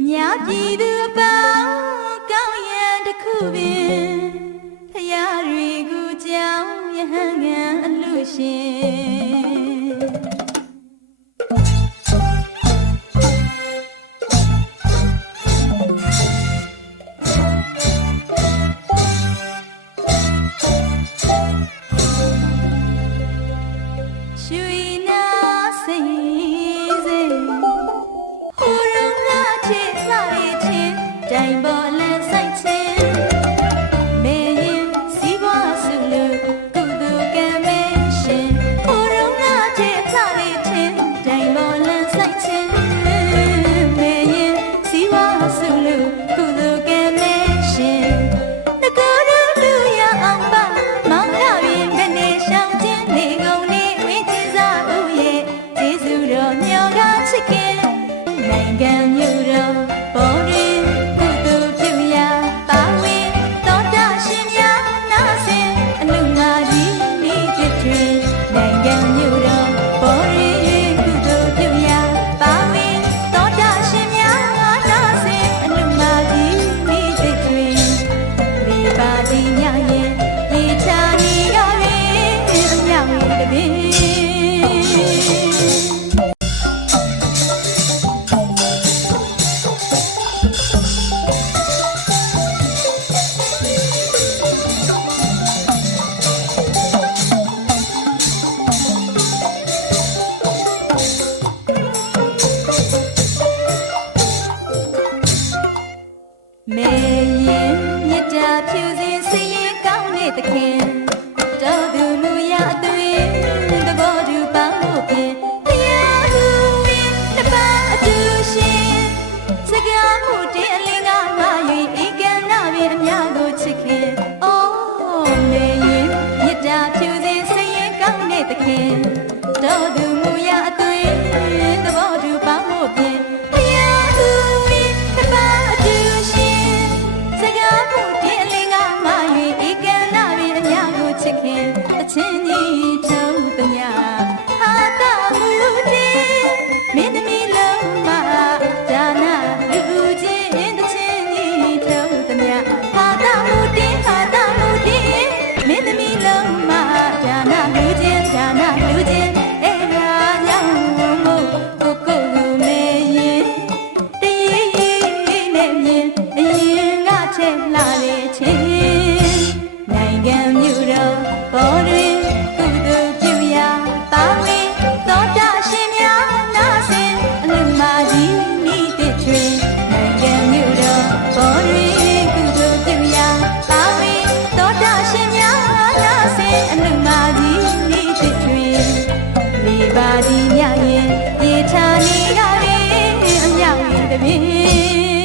အများပြည်သူအပေါင်းကောင်းရန်တစ်ခုပင်ဖရာတွေကိုကြောင်းယဟန်ငံအလူရှင် မေရင်မြတ်တာဖြူစင်စိတ်ရင်ကောင်းတဲ့သခင်တော်သူလူရအသွင်သဘောတူပေါင်းဖို့ဖြင့်တရားသူဝင်တပအတူရှင်စကားမှုတင်အလင်းကငါ၍ဧကနာပင်အများကိုချစ်ခင်အိုးမေရင်မြတ်တာဖြူစင်စိတ်ရင်ကောင်းတဲ့သခင်တော်သူမူရအသွင်သဘော လာတဲ့ချင်းနိုင်ငံမြို့တော်ပေါ်တွင်ကုသိုလ်ပြုရာတာဝန်သောတာရှင်များနာဆင်အလူမာကြီးမိတဲ့တွင်နိုင်ငံမြို့တော်ပေါ်တွင်ကုသိုလ်ပြုရာတာဝန်သောတာရှင်များနာဆင်အလူမာကြီးမိတဲ့တွင်လေးပါးဒီညရင်ရေချာနေရပြီအမြောက်ရင်တပင်